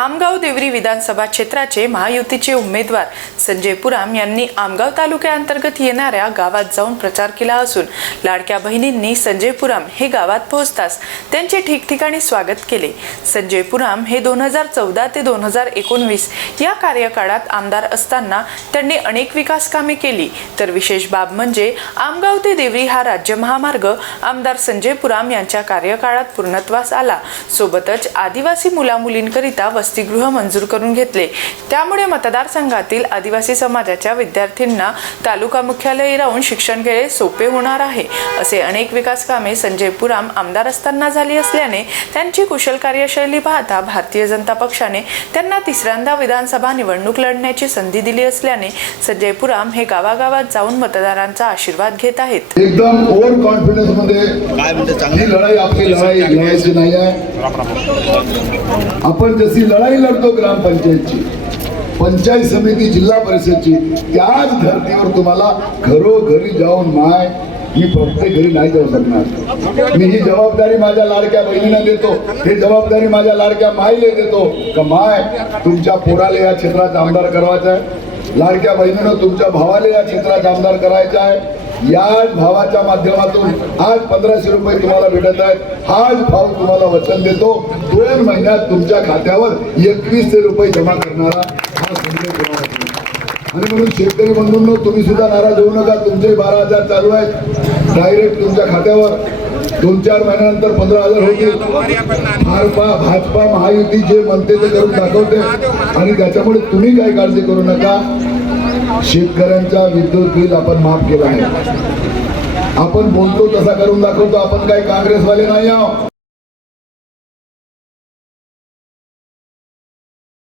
आमगाव देवरी विधानसभा क्षेत्राचे महायुतीचे उमेदवार संजय पुराम यांनी आमगाव तालुक्याअंतर्गत येणाऱ्या गावात जाऊन प्रचार केला असून लाडक्या बहिणींनी संजय पुराम हे गावात पोहोचताच त्यांचे ठिकठिकाणी स्वागत केले. संजय पुराम हे दोन हजार चौदा ते दोन हजार एकोणवीस या कार्यकाळात आमदार असताना त्यांनी अनेक विकास कामे केली. तर विशेष बाब म्हणजे आमगाव ते देवरी हा राज्य महामार्ग आमदार संजय पुराम यांच्या कार्यकाळात पूर्णत्वास आला. सोबतच आदिवासी मुलामुलींकरिता वस वसतिगृह मंजूर करून घेतले. त्यामुळे मतदारसंघातील आदिवासी समाजाच्या विद्यार्थ्यांना तालुका मुख्यालयी राहून शिक्षण घेणे सोपे होणार आहे. असे अनेक विकास कामे संजय पुराम आमदार असताना झाली असल्याने त्यांची कुशल कार्यशैली पाहता भारतीय जनता पक्षाने त्यांना तिसऱ्यांदा विधानसभा निवडणूक लढण्याची संधी दिली असल्याने संजय पुराम हे गावागावात जाऊन मतदारांचा आशीर्वाद घेत आहेत. एकदम ओव्हर कॉन्फिडन्समध्ये काय चांगली? लढाई आपली लढाई लढायची नाही आहे आपण जशी लढाई लढतो ग्रामपंचायतची. पंचायत समिती जिल्हा परिषदची. त्याच धर्तीवर तुम्हाला घरोघरी जाऊन माय ही प्रत्येक घरी नाही जाऊ शकणार. मी ही जबाबदारी माझ्या लाडक्या बहिणीला देतो. ही जबाबदारी माझ्या लाडक्या माईला देतो. का माय तुमच्या पोराला या क्षेत्रात आमदार करायचा आहे? लाडक्या बहिणीनं तुमच्या भावाला या क्षेत्रात आमदार करायचा आहे? याच भावाच्या माध्यमातून आज पंधराशे रुपये तुम्हाला भेटत आहेत. हाच भाव तुम्हाला वचन देतो. दोन महिन्यात तुमच्या खात्यावर एकवीसशे रुपये जमा करणारा हा संदेश आणि म्हणून शेतकरी बंधूंनो तुम्ही सुद्धा नाराज होऊ नका. तुमचे बारा हजार चालू आहेत. डायरेक्ट तुमच्या खात्यावर दोन चार महिन्यानंतर पंधरा हजार होतील. भाजपा भाजपा महायुती जे म्हणते ते करून दाखवते. आणि त्याच्यामुळे तुम्ही काही काळजी करू नका. शेतकऱ्यांचा विद्युत बिल आपण माफ केलं आहे आपण बोलतो तसा करून दाखवतो आपण काही काँग्रेसवाले नाही आहोत.